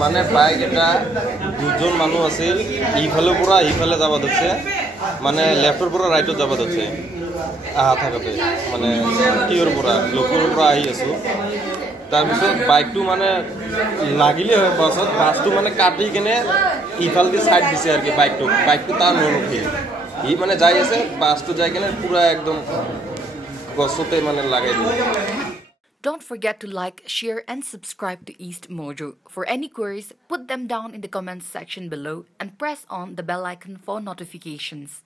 মানে বাইক এটা দুজন মানুহ আছিল ইফালৰ পৰা ইফালে যাব ধৰিছে মানে লেফ্টৰ পৰা ৰাইটত যাব ধৰিছে আহা থাকতে মানে কিয়ৰ পৰা লোকৰ পৰা আহি আছো তাৰপিছত বাইকটো মানে লাগিলে হয় বাছটো মানে কাটি কিনে ইফালদি সাইড দিছে আৰু কি বাইকটো তাৰ নৰখি ই মানে যাই আছে বাছটো যাই কিনে পুৰা একদম গছতে মানে লাগাই দিয়ে Don't forget to like, share and subscribe to East Mojo. For any queries, put them down in the comments section below and press on the bell icon for notifications.